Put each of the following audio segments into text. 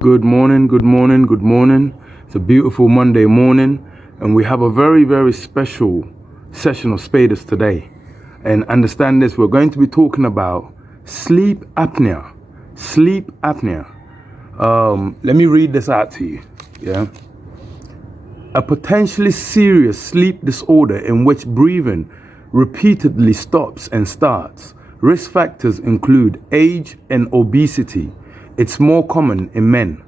Good morning, good morning, good morning. It's a beautiful Monday morning, and we have a very, very special session of SPADAS today. And understand this, we're going to be talking about sleep apnea. Sleep apnea. Let me read this out to you. Yeah. A potentially serious sleep disorder in which breathing repeatedly stops and starts. Risk factors include age and obesity. It's more common in men.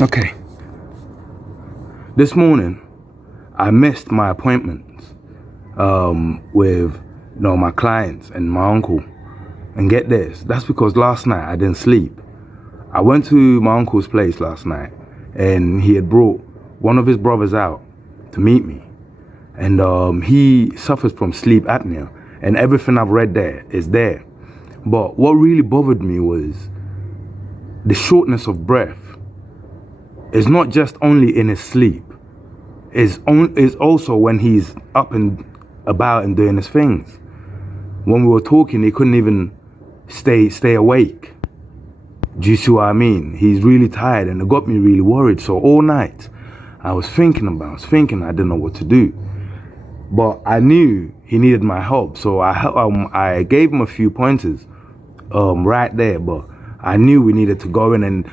Okay. This morning, I missed my appointments with my clients and my uncle. And get this, that's because last night I didn't sleep. I went to my uncle's place last night, and he had brought one of his brothers out to meet me. And he suffers from sleep apnea, and everything I've read there is there. But what really bothered me was the shortness of breath. It's not just only in his sleep. It's also when he's up and about and doing his things. When we were talking, he couldn't even stay awake. Do you see what I mean? He's really tired, and it got me really worried. So all night, I was thinking, I didn't know what to do. But I knew he needed my help, so I gave him a few pointers right there. But I knew we needed to go in, and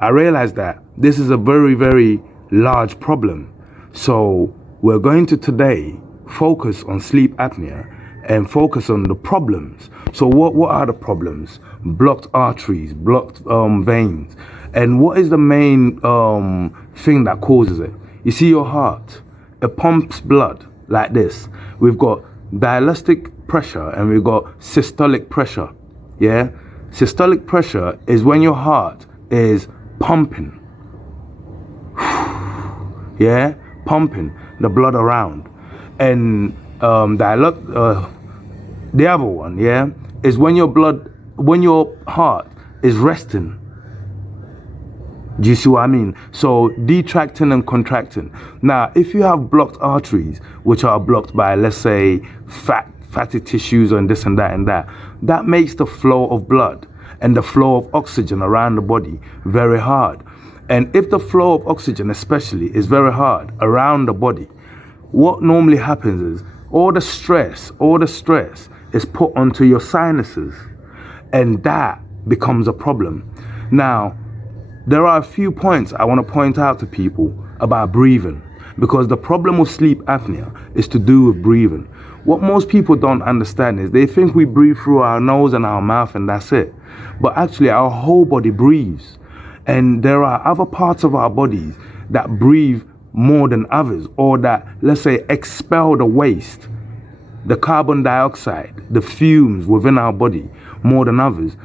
I realized that this is a very, very large problem. So we're going to today focus on sleep apnea and focus on the problems. So what are the problems? Blocked arteries, blocked veins. And what is the main thing that causes it? You see your heart. It pumps blood like this. We've got diastolic pressure and we've got systolic pressure. Yeah? Systolic pressure is when your heart is pumping. Yeah? Pumping the blood around. And the other one, yeah, is when your heart is resting. Do you see what I mean? So detracting and contracting. Now, if you have blocked arteries, which are blocked by, let's say, fatty tissues and this and that, that makes the flow of blood and the flow of oxygen around the body very hard. And if the flow of oxygen especially is very hard around the body, what normally happens is all the stress is put onto your sinuses, and that becomes a problem. Now, there are a few points I want to point out to people about breathing, because the problem with sleep apnea is to do with breathing. What most people don't understand is they think we breathe through our nose and our mouth and that's it. But actually our whole body breathes. And there are other parts of our bodies that breathe more than others, or that, let's say, expel the waste, the carbon dioxide, the fumes within our body more than others.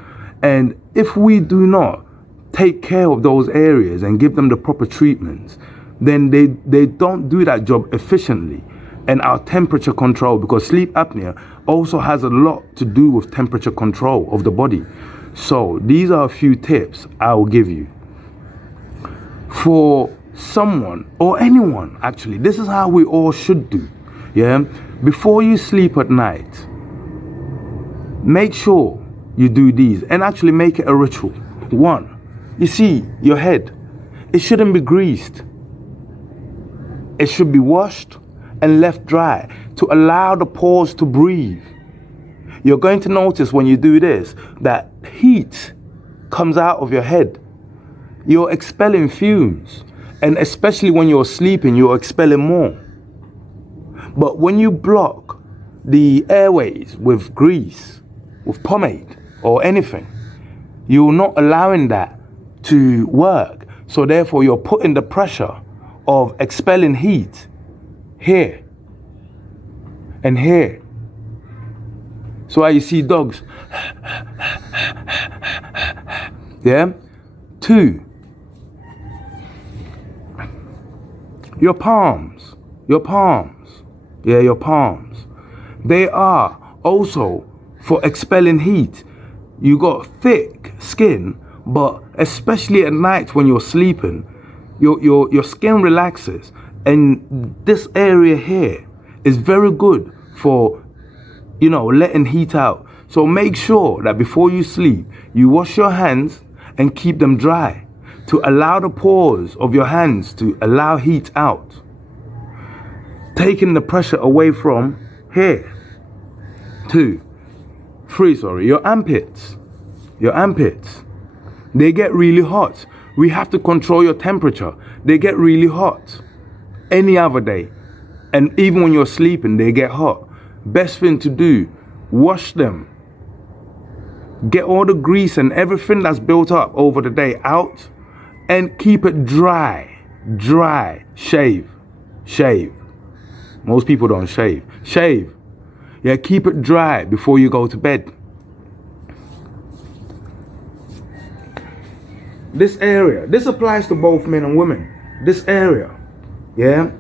And if we do not take care of those areas and give them the proper treatments, then they don't do that job efficiently. And our temperature control, because sleep apnea also has a lot to do with temperature control of the body. So these are a few tips I will give you. For someone or anyone, actually, this is how we all should do. Yeah, before you sleep at night, make sure you do these and actually make it a ritual. 1, you see your head, it shouldn't be greased. It should be washed and left dry to allow the pores to breathe. You're going to notice when you do this that heat comes out of your head. You're expelling fumes, and especially when you're sleeping, you're expelling more. But when you block the airways with grease, with pomade or anything, you're not allowing that to work. So therefore, you're putting the pressure of expelling heat here and here. So why you see dogs. Yeah? 2, your palms. Yeah, your palms. They are also for expelling heat. You got thick skin, but especially at night when you're sleeping, your skin relaxes, and this area here is very good for letting heat out. So make sure that before you sleep, you wash your hands and keep them dry to allow the pores of your hands to allow heat out, taking the pressure away from here. 2, 3, your armpits. Your armpits, they get really hot. We have to control your temperature. They get really hot any other day. And even when you're sleeping, they get hot. Best thing to do, wash them. Get all the grease and everything that's built up over the day out and keep it dry. Dry. Shave. Shave. Most people don't shave. Shave. Yeah, keep it dry before you go to bed. This area, this applies to both men and women. This area, yeah,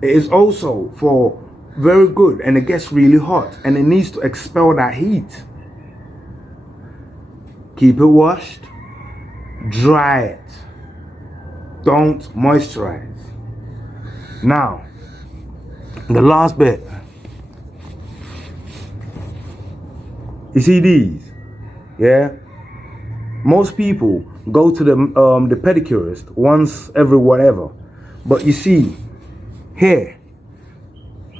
it is also for very good, and it gets really hot and it needs to expel that heat. Keep it washed, dry it. Don't moisturize. Now, the last bit. You see these? Yeah? Most people go to the pedicurist once every whatever. But you see, here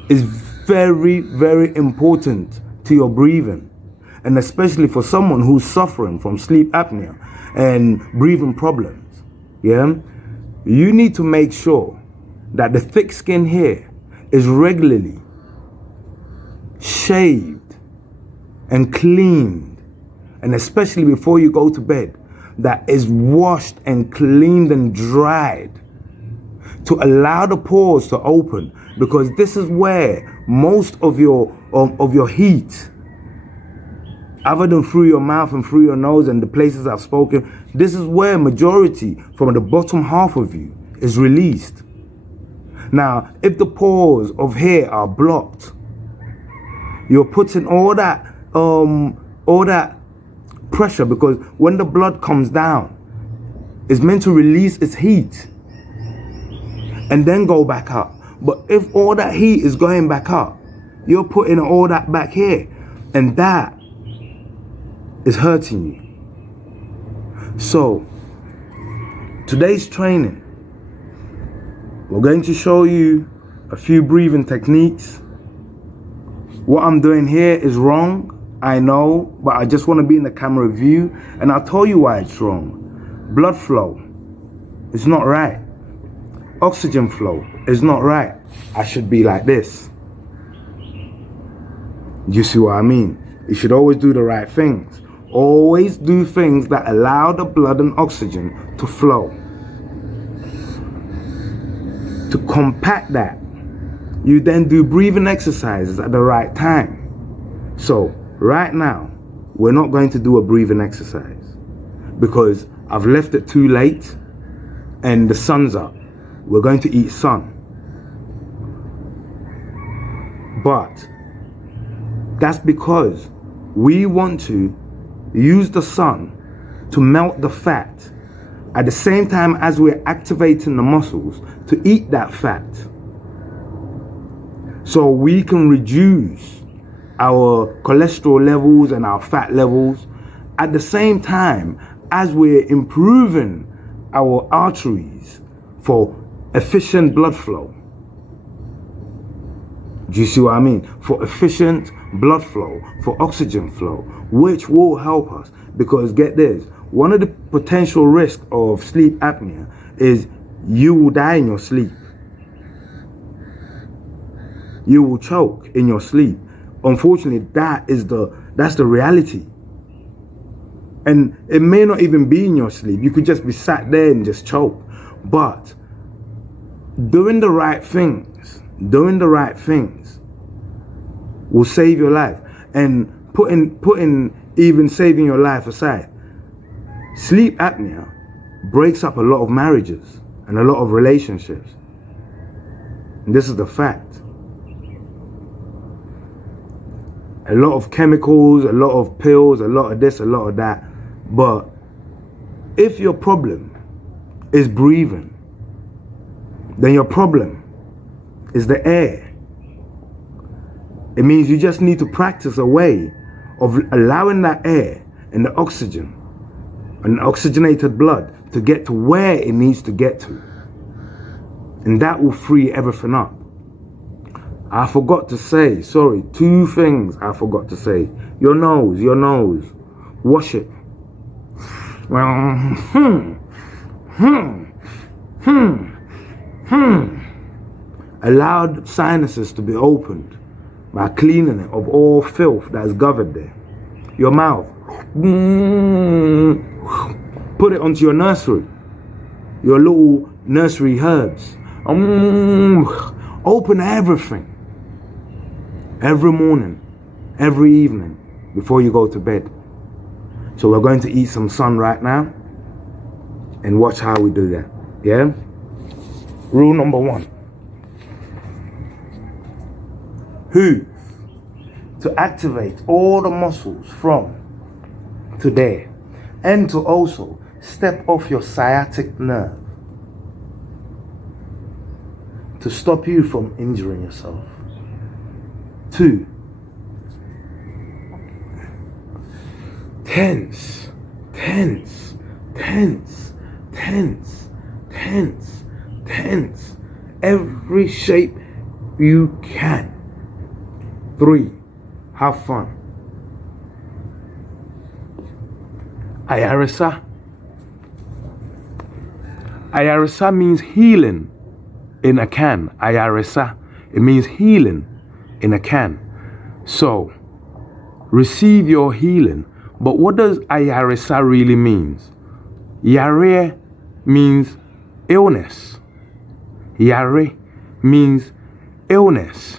is very, very important to your breathing. And especially for someone who's suffering from sleep apnea and breathing problems. Yeah? You need to make sure that the thick skin here is regularly shaved and cleaned. And especially before you go to bed, that is washed and cleaned and dried to allow the pores to open, because this is where most of your heat, other than through your mouth and through your nose and the places I've spoken, this is where majority from the bottom half of you is released. Now, if the pores of hair are blocked, you're putting all that pressure, because when the blood comes down, it's meant to release its heat and then go back up. But if all that heat is going back up, you're putting all that back here, and that is hurting you. So today's training, we're going to show you a few breathing techniques. What I'm doing here is wrong, I know, but I just want to be in the camera view, and I'll tell you why it's wrong. Blood flow is not right. Oxygen flow is not right. I should be like this. You see what I mean? You should always do the right things. Always do things that allow the blood and oxygen to flow. To compact that, you then do breathing exercises at the right time. So, right now, we're not going to do a breathing exercise because I've left it too late and the sun's up. We're going to eat sun. But that's because we want to use the sun to melt the fat at the same time as we're activating the muscles to eat that fat, so we can reduce our cholesterol levels and our fat levels at the same time as we're improving our arteries for efficient blood flow. Do you see what I mean? For efficient blood flow, for oxygen flow, which will help us. Because get this, one of the potential risks of sleep apnea is you will die in your sleep. You will choke in your sleep. Unfortunately, that's the reality. And it may not even be in your sleep. You could just be sat there and just choke. But doing the right things will save your life. And putting even saving your life aside, sleep apnea breaks up a lot of marriages and a lot of relationships. And this is the fact. A lot of chemicals, a lot of pills, a lot of this, a lot of that. But if your problem is breathing, then your problem is the air. It means you just need to practice a way of allowing that air and the oxygen and oxygenated blood to get to where it needs to get to. And that will free everything up. I forgot to say, sorry, 2 things I forgot to say. Your nose. Wash it. Allow the sinuses to be opened by cleaning it of all filth that is gathered there. Your mouth. Put it onto your nursery. Your little nursery herbs. Open everything. Every morning, every evening, before you go to bed. So we're going to eat some sun right now and watch how we do that. Yeah? Rule number 1. Hoover. To activate all the muscles from to there. And to also step off your sciatic nerve. To stop you from injuring yourself. 2. Tense every shape you can. 3. Have fun. Ayarisa. Ayarisa means healing in a can. Ayarisa. It means healing in a can. So, receive your healing. But what does Ayarisa really means? Yare means illness. Yare means illness,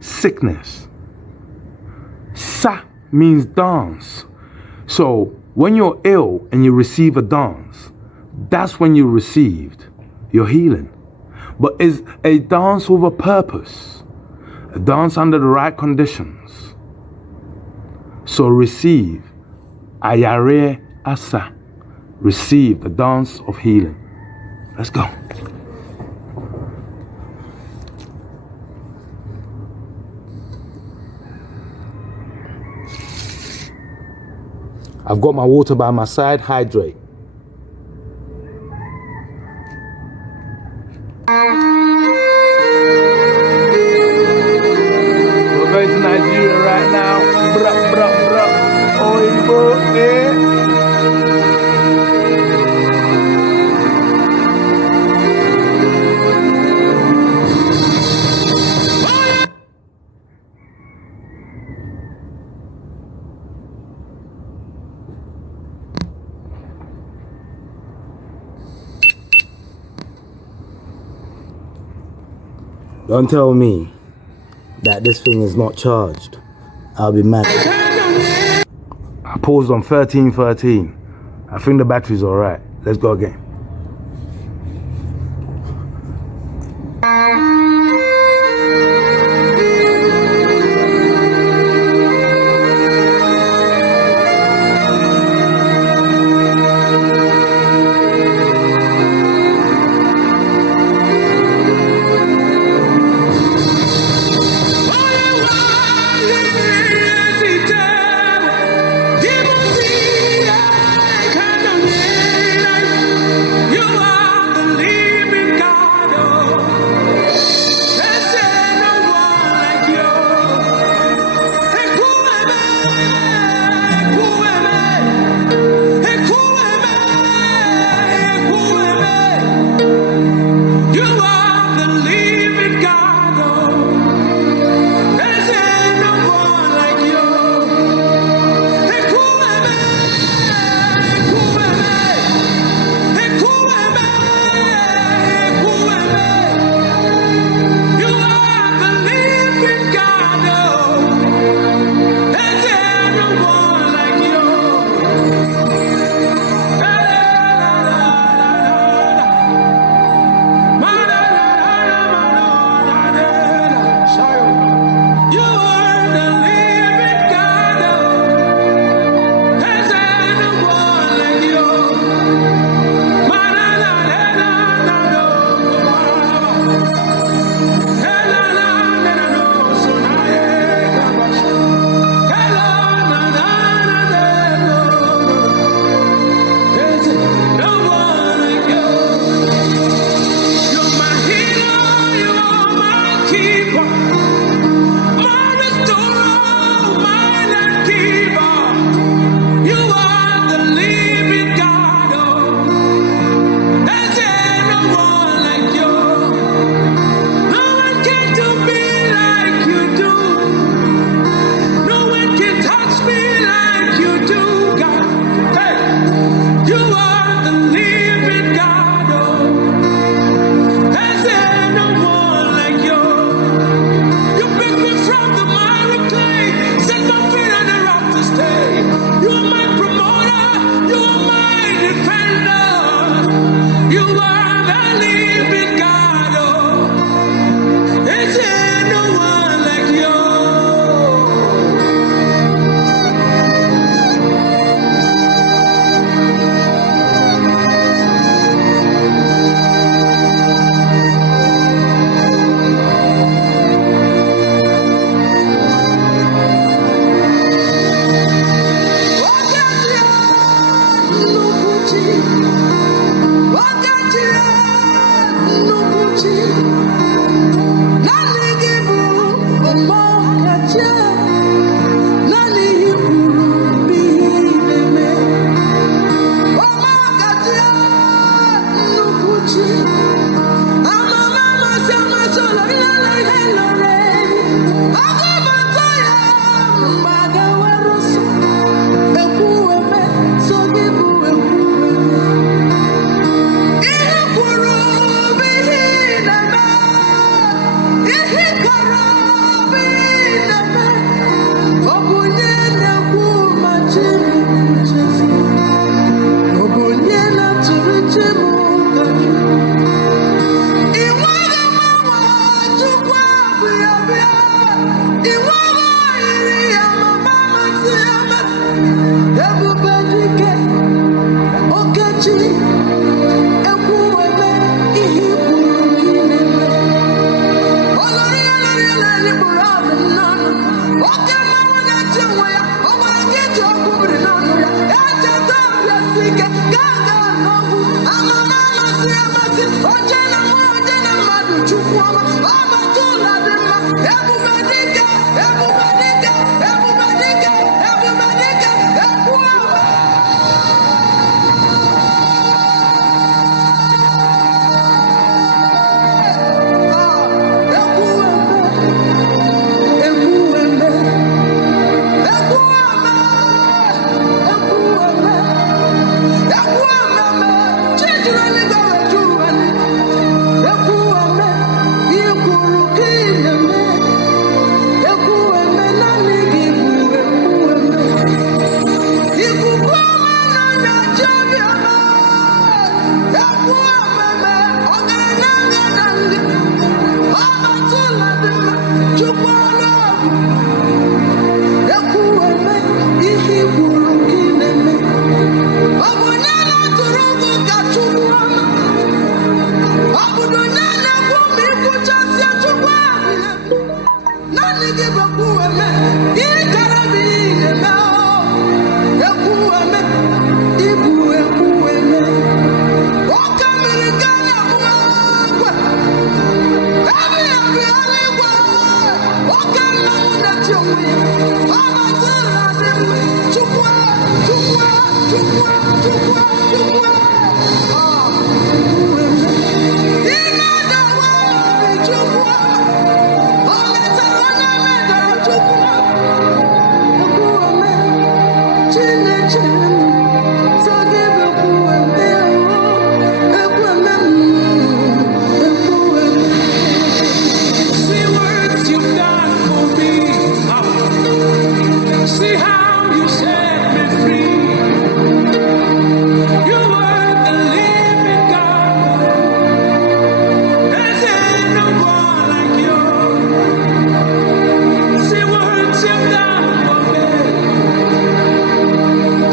sickness. Sa means dance. So when you're ill and you receive a dance, that's when you received your healing. But it's a dance with a purpose, a dance under the right conditions. So receive Ayare Asa. Receive the dance of healing. Let's go. I've got my water by my side. Hydrate. We're going to Nigeria right now. Bruh, bruh, bruh. Oibo, eh? Don't tell me that this thing is not charged. I'll be mad. I paused on 13:13. I think the battery's alright. Let's go again.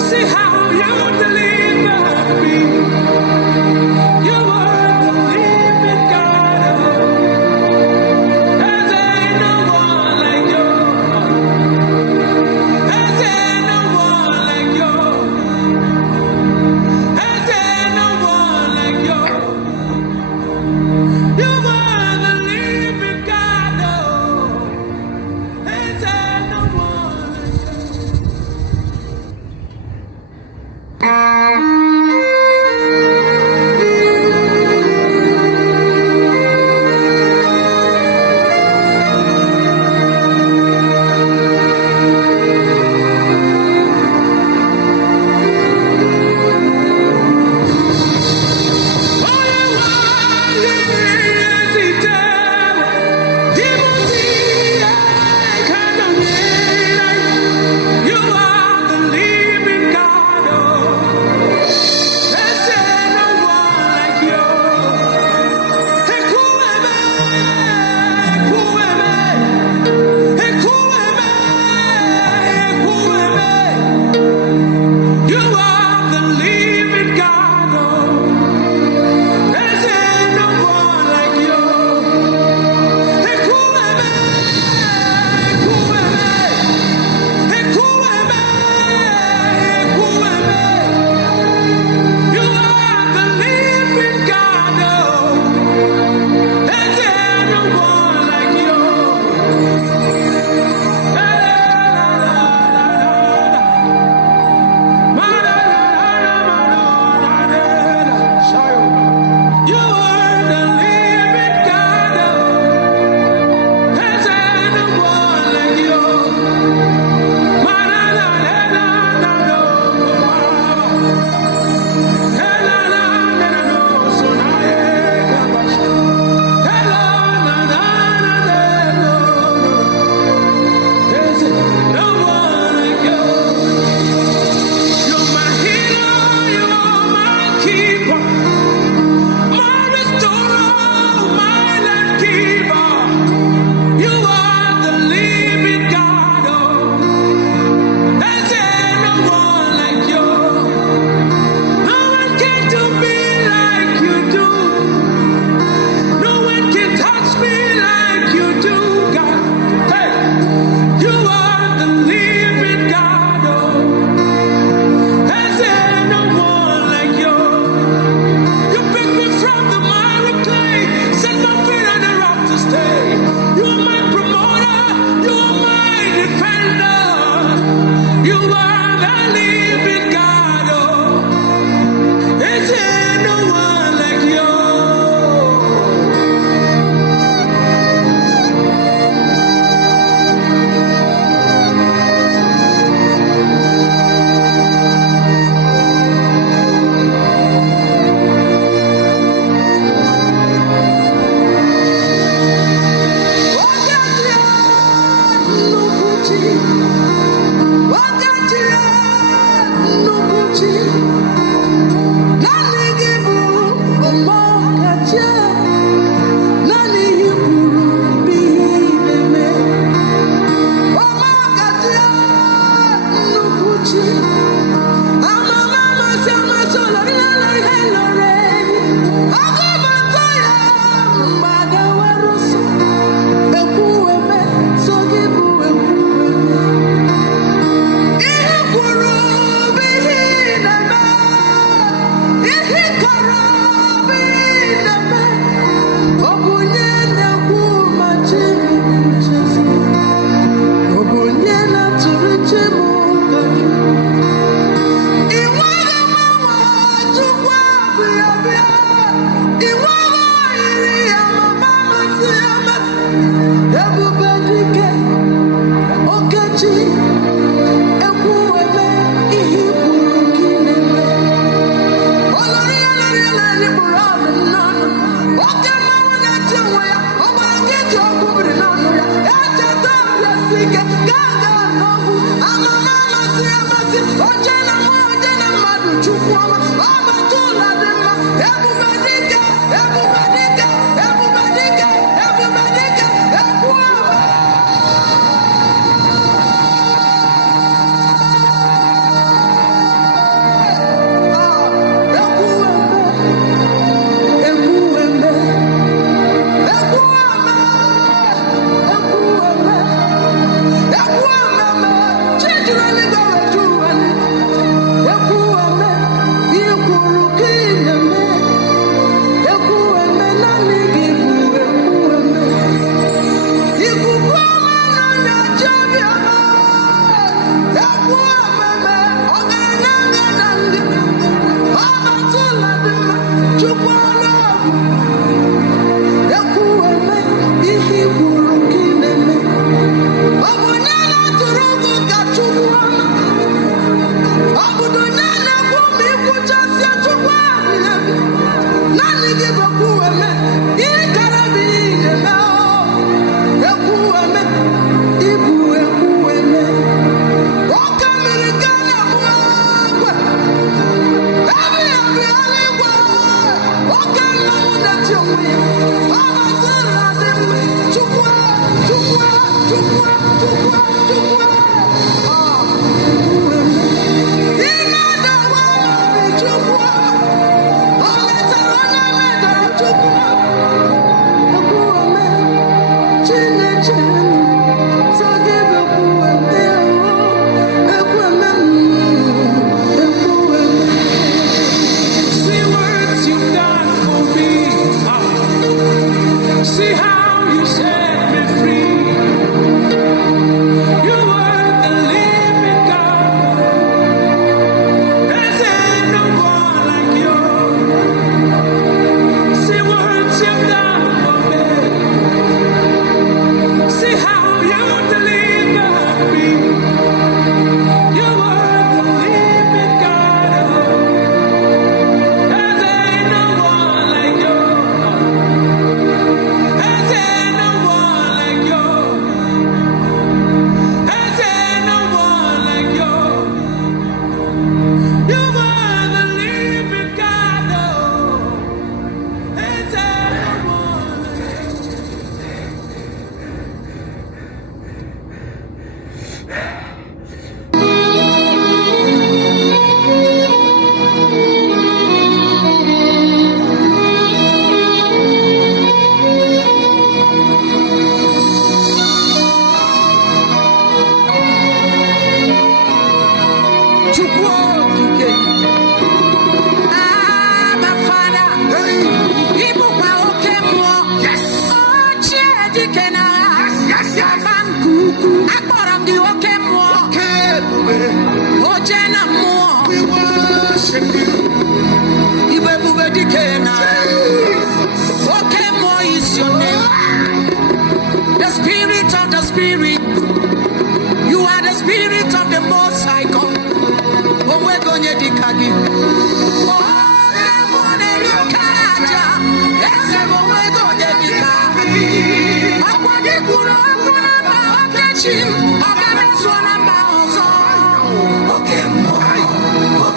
See how you deliver.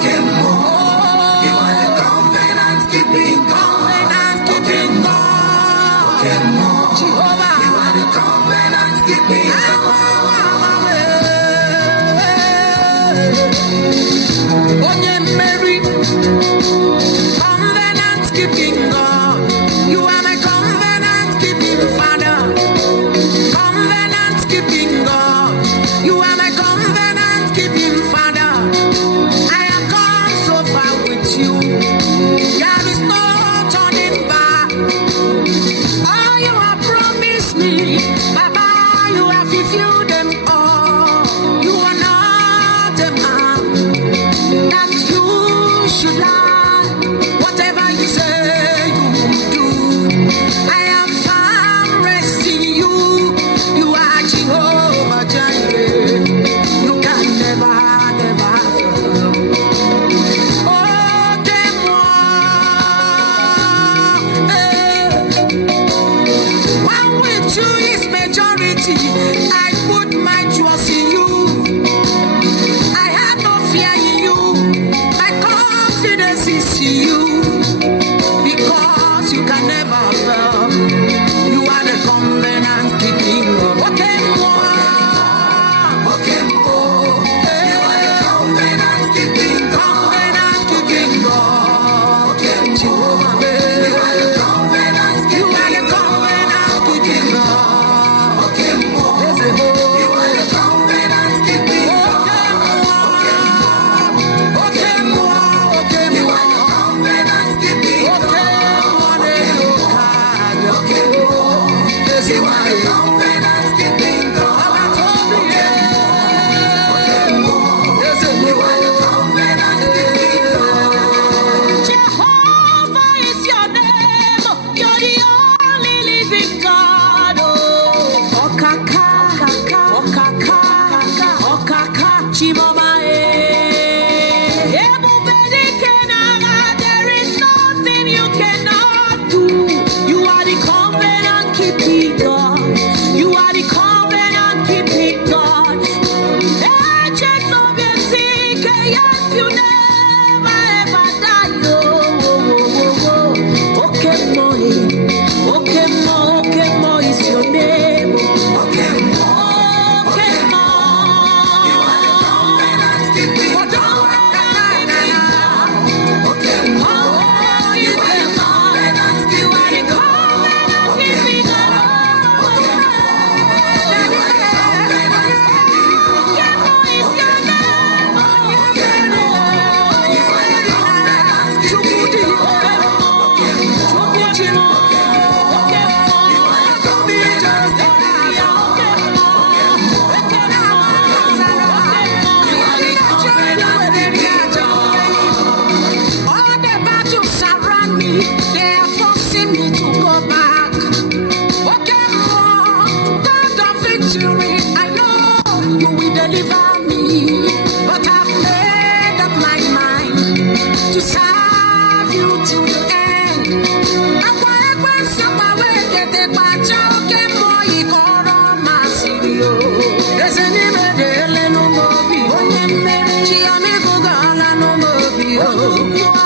Okay, Onye Mary, covenant keeping God. You are my covenant keeping Father. Covenant keeping God. You are my covenant keeping Father. I have come so far with you. There is no turning back. All you have promised me, Baba, you have fulfilled them all. You are not a man that you should lie. Whatever you say, you do. I am found rest in you. You are Jehovah Jireh. You can never, never fail. Oh, one with you is majority. I put my trust in you. I have no fear in you. My confidence is in you. Because you can never fail. You are the covenant keeping God. Okay, more. Okay, more. You are the covenant keeping God. Covenant keeping God. Okay, Jehovah. You are the covenant keeping God. You are the covenant keeping God. Okay, more. You are the covenant keeping God. Okay, more. Okay, more. You are the covenant keeping God. Okay, more. Okay, more. You are the covenant keeping God. Jehovah is your name. You're the only living God. Oh, Okaka, Okaka, Okaka, Chimabae. There is nothing you cannot do. You are the covenant keeping God. You are the covenant keeping God. Agent of your sick, yes, you never ever die. Okay, more. Okay, more. Okay, more is your name. Okay, more. Okay, more. You are the covenant keeping God. Okay, more. You are the covenant keeping God. Keeping God. Okay, more. You are the covenant keeping God. Okay, more is your name. Okay, more. You are the covenant keeping God. Okay, more. Okay, more. You are the covenant keeping God. Okay, more. You are the covenant keeping God. All the battles around me, they are forcing me to go back. Okay, more. God of victory, I know you will deliver me. But I've made up my mind to serve you to the end. I'm going to somewhere where get the batch. Okay, more. You call on my city. There's an image, no more. Only me, she only go, no more.